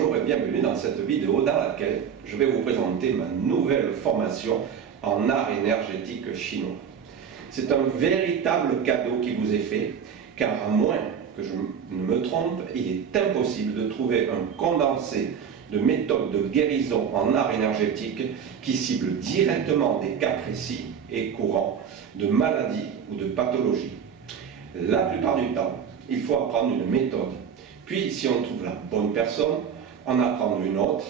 Bonjour et bienvenue dans cette vidéo dans laquelle je vais vous présenter ma nouvelle formation en art énergétique chinois. C'est un véritable cadeau qui vous est fait, car à moins que je ne me trompe, il est impossible de trouver un condensé de méthodes de guérison en art énergétique qui cible directement des cas précis et courants de maladies ou de pathologies. La plupart du temps, il faut apprendre une méthode, puis si on trouve la bonne personne, en apprendre une autre,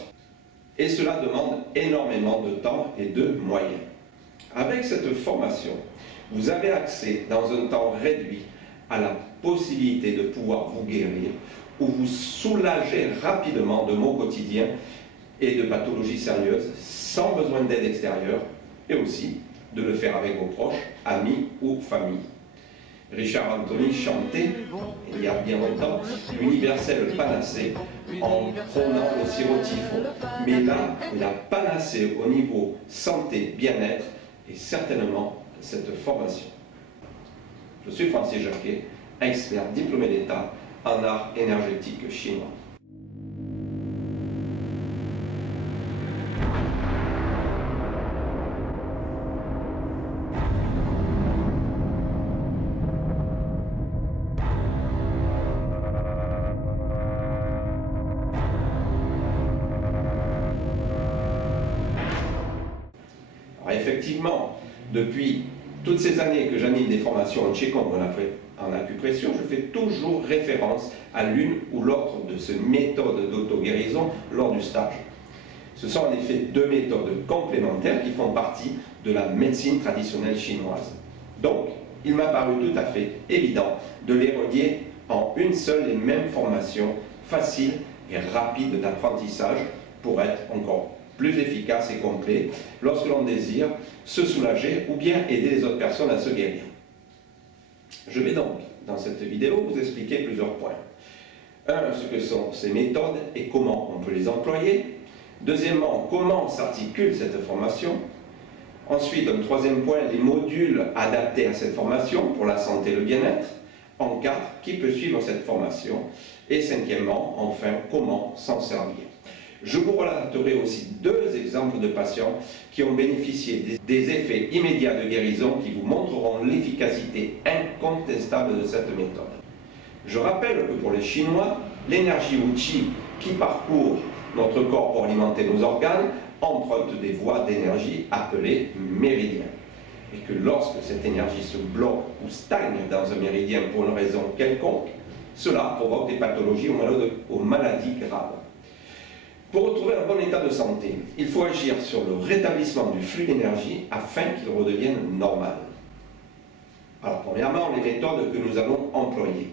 et cela demande énormément de temps et de moyens. Avec cette formation, vous avez accès dans un temps réduit à la possibilité de pouvoir vous guérir ou vous soulager rapidement de maux quotidiens et de pathologies sérieuses sans besoin d'aide extérieure, et aussi de le faire avec vos proches, amis ou famille. Richard Anthony chantait, il y a bien longtemps, l'universelle panacée en prônant le sirotifo. Mais là, la panacée au niveau santé, bien-être est certainement cette formation. Je suis Francis Jacquet, expert diplômé d'État en art énergétique chinois. Alors effectivement, depuis toutes ces années que j'anime des formations en Qigong en acupression, je fais toujours référence à l'une ou l'autre de ces méthodes d'auto-guérison lors du stage. Ce sont en effet deux méthodes complémentaires qui font partie de la médecine traditionnelle chinoise. Donc, il m'a paru tout à fait évident de les relier en une seule et même formation, facile et rapide d'apprentissage pour être encore plus efficace et complet lorsque l'on désire se soulager ou bien aider les autres personnes à se guérir. Je vais donc, dans cette vidéo, vous expliquer plusieurs points. Un, ce que sont ces méthodes et comment on peut les employer. Deuxièmement, comment s'articule cette formation. Ensuite, un troisième point, les modules adaptés à cette formation pour la santé et le bien-être. En quatre, qui peut suivre cette formation. Et cinquièmement, enfin, comment s'en servir. Je vous relaterai aussi deux exemples de patients qui ont bénéficié des effets immédiats de guérison qui vous montreront l'efficacité incontestable de cette méthode. Je rappelle que pour les Chinois, l'énergie ou Qi qui parcourt notre corps pour alimenter nos organes emprunte des voies d'énergie appelées méridiens. Et que lorsque cette énergie se bloque ou stagne dans un méridien pour une raison quelconque, cela provoque des pathologies ou maladies graves. Pour retrouver un bon état de santé, il faut agir sur le rétablissement du flux d'énergie afin qu'il redevienne normal. Alors premièrement, les méthodes que nous allons employer.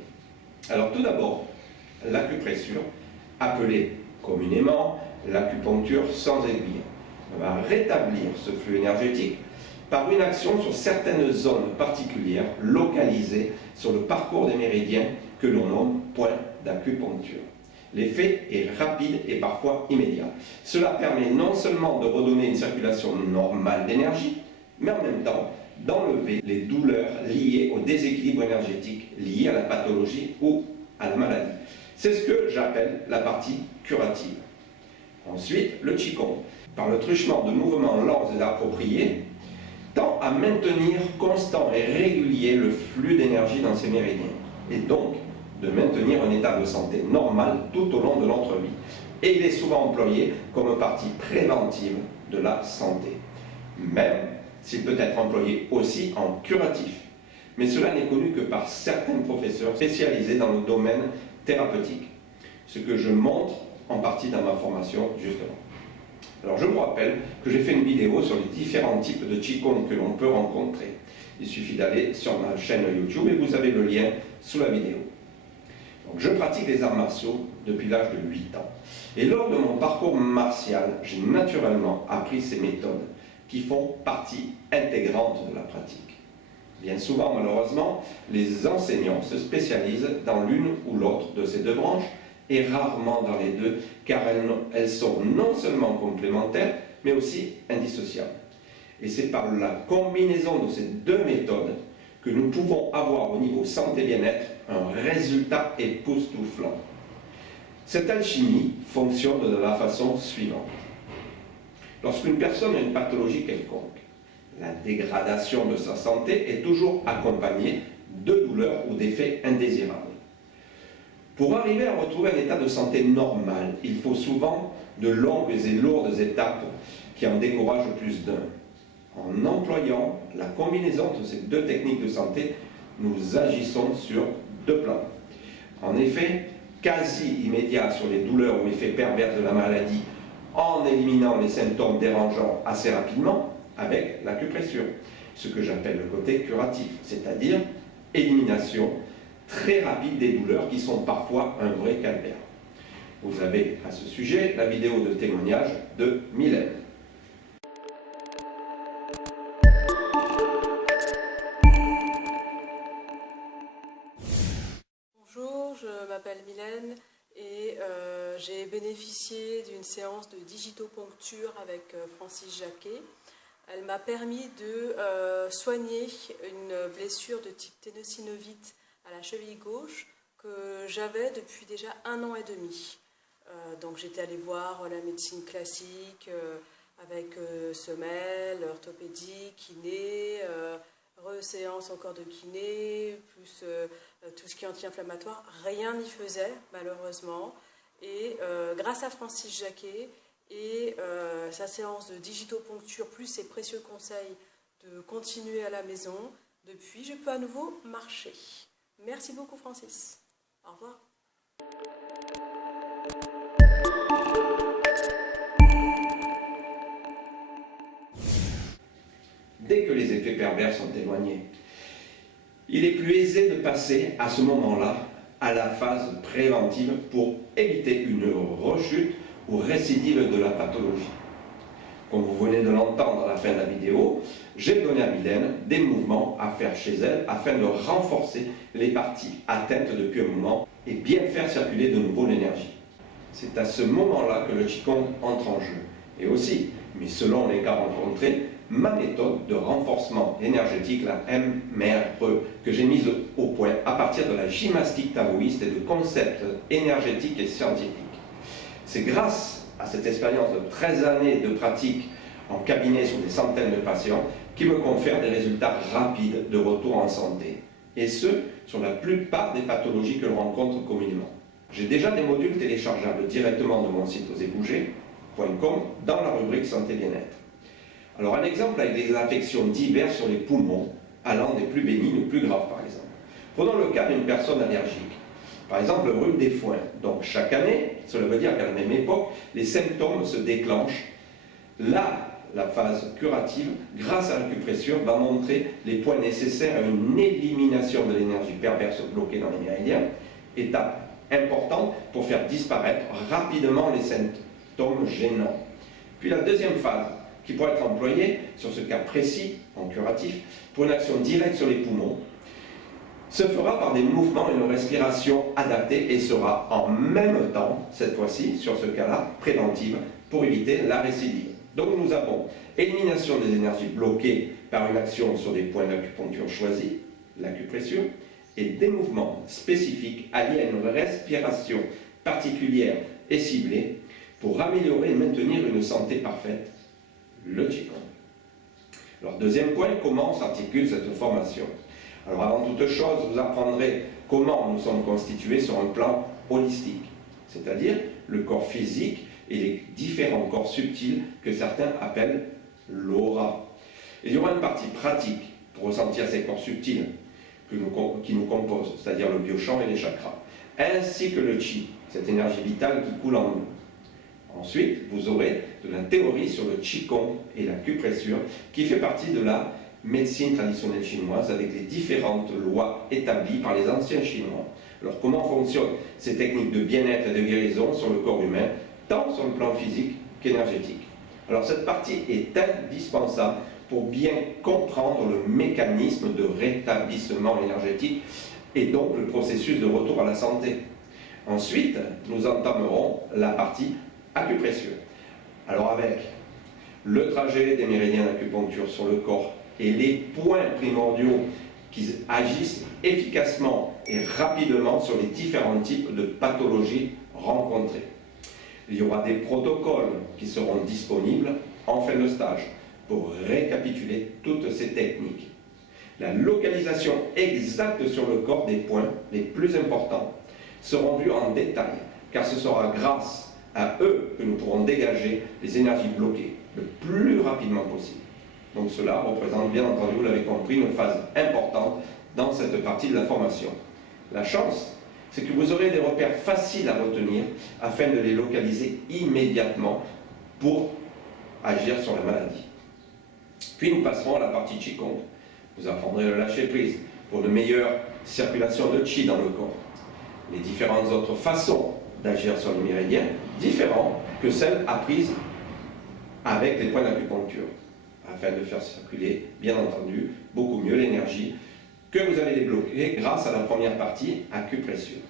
Alors tout d'abord, l'acupressure, appelée communément l'acupuncture sans aiguille, va rétablir ce flux énergétique par une action sur certaines zones particulières localisées sur le parcours des méridiens que l'on nomme point d'acupuncture. L'effet est rapide et parfois immédiat. Cela permet non seulement de redonner une circulation normale d'énergie, mais en même temps d'enlever les douleurs liées au déséquilibre énergétique, liées à la pathologie ou à la maladie. C'est ce que j'appelle la partie curative. Ensuite, le Qigong, par le truchement de mouvements lents et appropriés, tend à maintenir constant et régulier le flux d'énergie dans ces méridiens, et donc de maintenir un état de santé normal tout au long de notre vie. Et il est souvent employé comme partie préventive de la santé, même s'il peut être employé aussi en curatif. Mais cela n'est connu que par certains professeurs spécialisés dans le domaine thérapeutique, ce que je montre en partie dans ma formation justement. Alors je vous rappelle que j'ai fait une vidéo sur les différents types de Qigong que l'on peut rencontrer. Il suffit d'aller sur ma chaîne YouTube et vous avez le lien sous la vidéo. Donc, je pratique les arts martiaux depuis l'âge de 8 ans. Et lors de mon parcours martial, j'ai naturellement appris ces méthodes qui font partie intégrante de la pratique. Bien souvent, malheureusement, les enseignants se spécialisent dans l'une ou l'autre de ces deux branches et rarement dans les deux, car elles sont non seulement complémentaires, mais aussi indissociables. Et c'est par la combinaison de ces deux méthodes que nous pouvons avoir au niveau santé bien-être un résultat époustouflant. Cette alchimie fonctionne de la façon suivante. Lorsqu'une personne a une pathologie quelconque, la dégradation de sa santé est toujours accompagnée de douleurs ou d'effets indésirables. Pour arriver à retrouver un état de santé normal, il faut souvent de longues et lourdes étapes qui en découragent plus d'un. En employant la combinaison de ces deux techniques de santé, nous agissons sur deux plans. En effet, quasi immédiat sur les douleurs ou effets pervers de la maladie en éliminant les symptômes dérangeants assez rapidement avec l'acupressure, ce que j'appelle le côté curatif, c'est-à-dire élimination très rapide des douleurs qui sont parfois un vrai calvaire. Vous avez à ce sujet la vidéo de témoignage de Mylène. Bonjour, je m'appelle Mylène et j'ai bénéficié d'une séance de digitoponcture avec Francis Jacquet. Elle m'a permis de soigner une blessure de type ténosynovite à la cheville gauche que j'avais depuis déjà 1 an et demi. Donc j'étais allée voir la médecine classique avec semelle, orthopédie, kiné, séance encore de kiné, plus tout ce qui est anti-inflammatoire. Rien n'y faisait malheureusement. Et grâce à Francis Jacquet et sa séance de digitoponcture plus ses précieux conseils de continuer à la maison, depuis je peux à nouveau marcher. Merci beaucoup Francis. Au revoir. Dès que les effets pervers sont éloignés, il est plus aisé de passer à ce moment-là à la phase préventive pour éviter une rechute ou récidive de la pathologie. Comme vous venez de l'entendre à la fin de la vidéo, j'ai donné à Mylène des mouvements à faire chez elle afin de renforcer les parties atteintes depuis un moment et bien faire circuler de nouveau l'énergie. C'est à ce moment-là que le Qigong entre en jeu. Et aussi, mais selon les cas rencontrés, ma méthode de renforcement énergétique, la MRE, que j'ai mise au point à partir de la gymnastique taoïste et de concepts énergétiques et scientifiques. C'est grâce à cette expérience de 13 années de pratique en cabinet sur des centaines de patients qui me confère des résultats rapides de retour en santé. Et ce, sur la plupart des pathologies que l'on rencontre communément. J'ai déjà des modules téléchargeables directement de mon site osezbouger.com dans la rubrique santé bien-être. Alors un exemple avec des affections diverses sur les poumons, allant des plus bénignes aux plus graves par exemple. Prenons le cas d'une personne allergique. Par exemple, le rhume des foins. Donc chaque année, cela veut dire qu'à la même époque, les symptômes se déclenchent. Là, la phase curative, grâce à l'acupressure, va montrer les points nécessaires à une élimination de l'énergie perverse bloquée dans les méridiens. Étape importante pour faire disparaître rapidement les symptômes gênants. Puis la deuxième phase, qui pourrait être employée sur ce cas précis, en curatif, pour une action directe sur les poumons, se fera par des mouvements et une respiration adaptée et sera en même temps, cette fois-ci, sur ce cas-là, préventive pour éviter la récidive. Donc nous avons élimination des énergies bloquées par une action sur des points d'acupuncture choisis, l'acupressure, et des mouvements spécifiques alliés à une respiration particulière et ciblée pour améliorer et maintenir une santé parfaite, le Qigong. Alors deuxième point, comment s'articule cette formation? Alors avant toute chose, vous apprendrez comment nous sommes constitués sur un plan holistique, c'est-à-dire le corps physique et les différents corps subtils que certains appellent l'aura. Il y aura une partie pratique pour ressentir ces corps subtils qui nous composent, c'est-à-dire le biochamp et les chakras, ainsi que le Qi, cette énergie vitale qui coule en nous. Ensuite, vous aurez de la théorie sur le Qigong et l'acupressure qui fait partie de la médecine traditionnelle chinoise avec les différentes lois établies par les anciens Chinois. Alors comment fonctionnent ces techniques de bien-être et de guérison sur le corps humain, tant sur le plan physique qu'énergétique? Alors cette partie est indispensable pour bien comprendre le mécanisme de rétablissement énergétique et donc le processus de retour à la santé. Ensuite, nous entamerons la partie acupressure. Alors avec le trajet des méridiens d'acupuncture sur le corps et les points primordiaux qui agissent efficacement et rapidement sur les différents types de pathologies rencontrés. Il y aura des protocoles qui seront disponibles en fin de stage pour récapituler toutes ces techniques. La localisation exacte sur le corps des points les plus importants seront vus en détail, car ce sera grâce à eux que nous pourrons dégager les énergies bloquées le plus rapidement possible. Donc cela représente bien entendu, vous l'avez compris, une phase importante dans cette partie de la formation. La chance, c'est que vous aurez des repères faciles à retenir afin de les localiser immédiatement pour agir sur la maladie. Puis nous passerons à la partie Qigong. Vous apprendrez le lâcher-prise pour une meilleure circulation de Qi dans le corps. Les différentes autres façons d'agir sur les méridiens, différentes que celles apprises avec les points d'acupuncture, afin de faire circuler, bien entendu, beaucoup mieux l'énergie que vous allez débloquer grâce à la première partie, acupressure.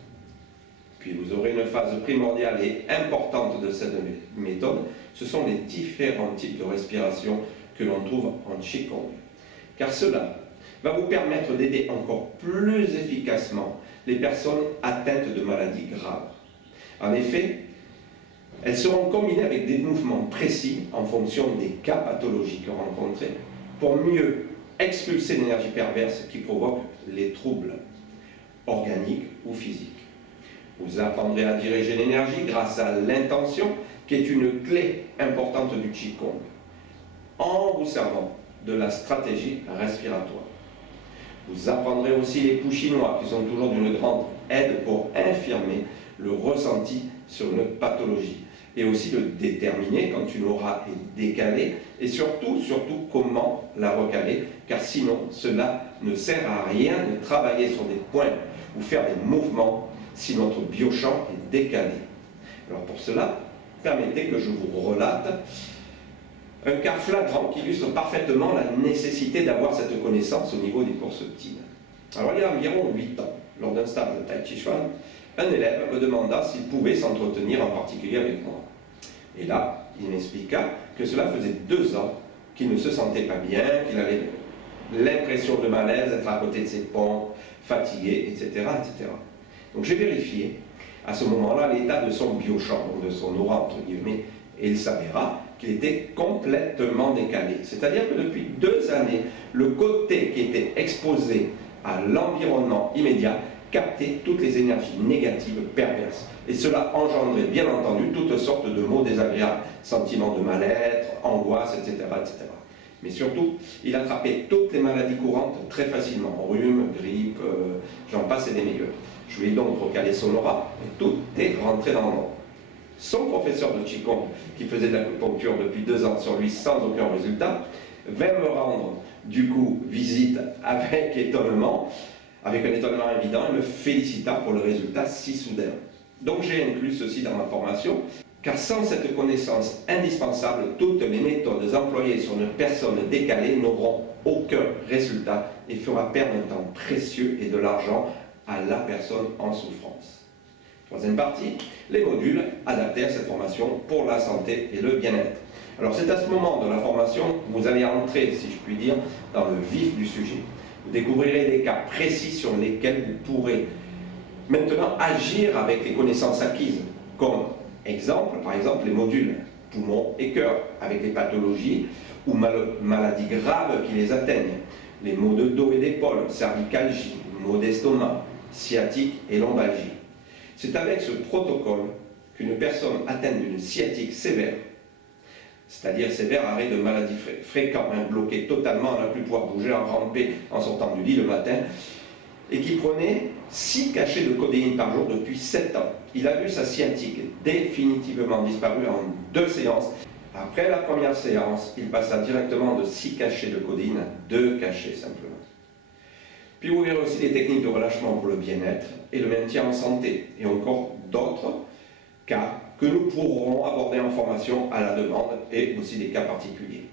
Puis vous aurez une phase primordiale et importante de cette méthode, ce sont les différents types de respiration que l'on trouve en Qigong. Car cela va vous permettre d'aider encore plus efficacement les personnes atteintes de maladies graves. En effet, elles seront combinées avec des mouvements précis en fonction des cas pathologiques rencontrés pour mieux expulser l'énergie perverse qui provoque les troubles organiques ou physiques. Vous apprendrez à diriger l'énergie grâce à l'intention qui est une clé importante du Qigong en vous servant de la stratégie respiratoire. Vous apprendrez aussi les poux chinois qui sont toujours d'une grande aide pour infirmer le ressenti sur une pathologie et aussi de déterminer quand une aura est décalée et surtout comment la recaler, car sinon cela ne sert à rien de travailler sur des points ou faire des mouvements si notre biochamp est décalé. Alors pour cela, permettez que je vous relate un cas flagrant qui illustre parfaitement la nécessité d'avoir cette connaissance au niveau des courses TIN. Alors il y a environ 8 ans, lors d'un stage de Tai Chi Chuan, un élève me demanda s'il pouvait s'entretenir en particulier avec moi. Et là, il m'expliqua que cela faisait 2 ans qu'il ne se sentait pas bien, qu'il avait l'impression de malaise, être à côté de ses pompes, fatigué, etc., etc. Donc j'ai vérifié à ce moment-là l'état de son biochamp, de son aura entre guillemets, et il s'avéra qu'il était complètement décalé. C'est-à-dire que depuis 2 années, le côté qui était exposé à l'environnement immédiat captait toutes les énergies négatives perverses. Et cela engendrait bien entendu toutes sortes de maux désagréables, sentiments de mal-être, angoisse, etc., etc. Mais surtout, il attrapait toutes les maladies courantes très facilement, rhume, grippe, j'en passe et des meilleurs. Je lui ai donc recalé son aura et tout est rentré dans l'ordre. Son professeur de Qigong, qui faisait de l'acupuncture depuis 2 ans sur lui sans aucun résultat, vint me rendre du coup visite avec étonnement, avec un étonnement évident, et me félicita pour le résultat si soudain. Donc j'ai inclus ceci dans ma formation, car sans cette connaissance indispensable, toutes les méthodes employées sur une personne décalée n'auront aucun résultat et fera perdre un temps précieux et de l'argent à la personne en souffrance. Troisième partie, les modules adaptés à cette formation pour la santé et le bien-être. Alors c'est à ce moment de la formation que vous allez entrer, si je puis dire, dans le vif du sujet. Vous découvrirez des cas précis sur lesquels vous pourrez maintenant agir avec les connaissances acquises, comme exemple, par exemple, les modules poumons et cœur, avec les pathologies ou maladies graves qui les atteignent, les maux de dos et d'épaule, cervicalgie, maux d'estomac, sciatique et lombalgie. C'est avec ce protocole qu'une personne atteinte d'une sciatique sévère, c'est-à-dire sévère arrêt de maladie fréquent, bloqué totalement, on n'a plus pouvoir bouger, en ramper en sortant du lit le matin, et qui prenait 6 cachets de codéine par jour depuis 7 ans. Il a vu sa sciatique définitivement disparu en 2 séances. Après la première séance, il passa directement de 6 cachets de codéine à 2 cachets simplement. Puis vous verrez aussi des techniques de relâchement pour le bien-être et le maintien en santé, et encore d'autres cas que nous pourrons aborder en formation à la demande, et aussi des cas particuliers.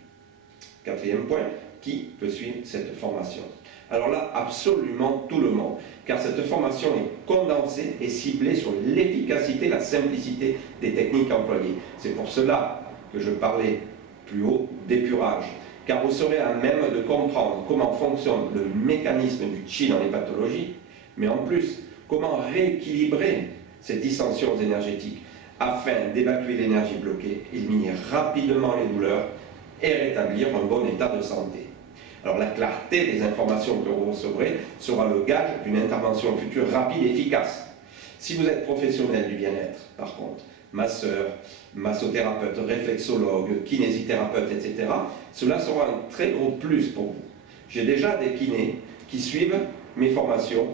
4e point, qui peut suivre cette formation? Alors là, absolument tout le monde, car cette formation est condensée et ciblée sur l'efficacité, la simplicité des techniques employées. C'est pour cela que je parlais plus haut d'épurage, car vous serez à même de comprendre comment fonctionne le mécanisme du Qi dans les pathologies, mais en plus, comment rééquilibrer ces dissensions énergétiques afin d'évacuer l'énergie bloquée, éliminer rapidement les douleurs et rétablir un bon état de santé. Alors la clarté des informations que vous recevrez sera le gage d'une intervention future rapide et efficace. Si vous êtes professionnel du bien-être, par contre, masseur, massothérapeute, réflexologue, kinésithérapeute, etc., cela sera un très gros plus pour vous. J'ai déjà des kinés qui suivent mes formations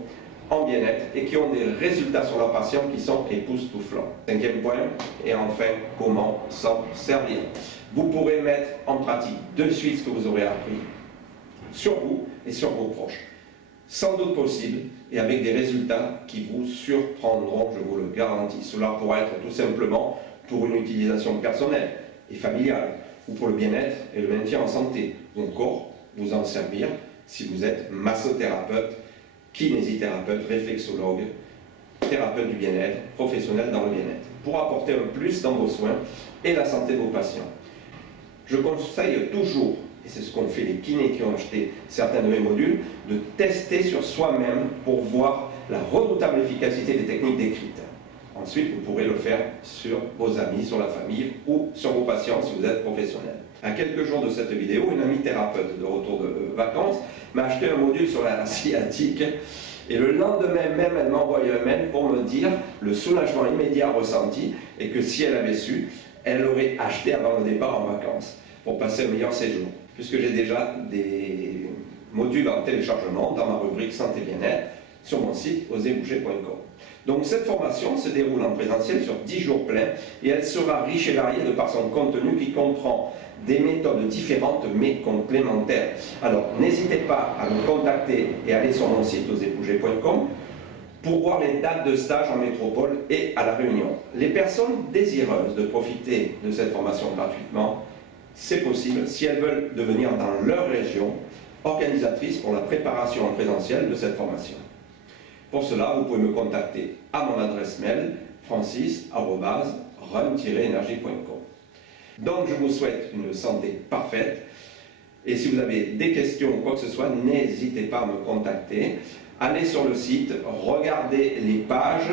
en bien-être et qui ont des résultats sur leurs patients qui sont époustouflants. 5e point, et enfin, comment s'en servir. Vous pourrez mettre en pratique de suite ce que vous aurez appris sur vous et sur vos proches. Sans doute possible et avec des résultats qui vous surprendront, je vous le garantis. Cela pourra être tout simplement pour une utilisation personnelle et familiale, ou pour le bien-être et le maintien en santé, ou encore vous en servir si vous êtes massothérapeute, kinésithérapeute, réflexologue, thérapeute du bien-être, professionnel dans le bien-être, pour apporter un plus dans vos soins et la santé de vos patients. Je conseille toujours, et c'est ce qu'ont fait les kinés qui ont acheté certains de mes modules, de tester sur soi-même pour voir la redoutable efficacité des techniques décrites. Ensuite, vous pourrez le faire sur vos amis, sur la famille ou sur vos patients si vous êtes professionnel. À quelques jours de cette vidéo, une amie thérapeute de retour de vacances m'a acheté un module sur la sciatique et le lendemain même, elle m'a envoyé un mail pour me dire le soulagement immédiat ressenti et que si elle avait su, elle aurait acheté avant le départ en vacances pour passer un meilleur séjour. Puisque j'ai déjà des modules en téléchargement dans ma rubrique santé bien-être sur mon site osezbouger.com. Donc cette formation se déroule en présentiel sur 10 jours pleins et elle sera riche et variée de par son contenu qui comprend des méthodes différentes mais complémentaires. Alors n'hésitez pas à me contacter et aller sur mon site osezbouger.com pour voir les dates de stage en métropole et à La Réunion. Les personnes désireuses de profiter de cette formation gratuitement, c'est possible si elles veulent devenir dans leur région organisatrice pour la préparation en présentiel de cette formation. Pour cela, vous pouvez me contacter à mon adresse mail francis@run-energie.com. Donc je vous souhaite une santé parfaite et si vous avez des questions ou quoi que ce soit, n'hésitez pas à me contacter. Allez sur le site, regardez les pages,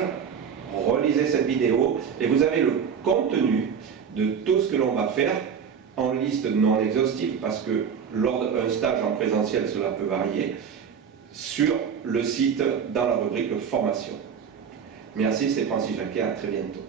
relisez cette vidéo et vous avez le contenu de tout ce que l'on va faire en liste non exhaustive parce que lors d'un stage en présentiel, cela peut varier, sur le site dans la rubrique formation. Merci, c'est Francis Jacquet, à très bientôt.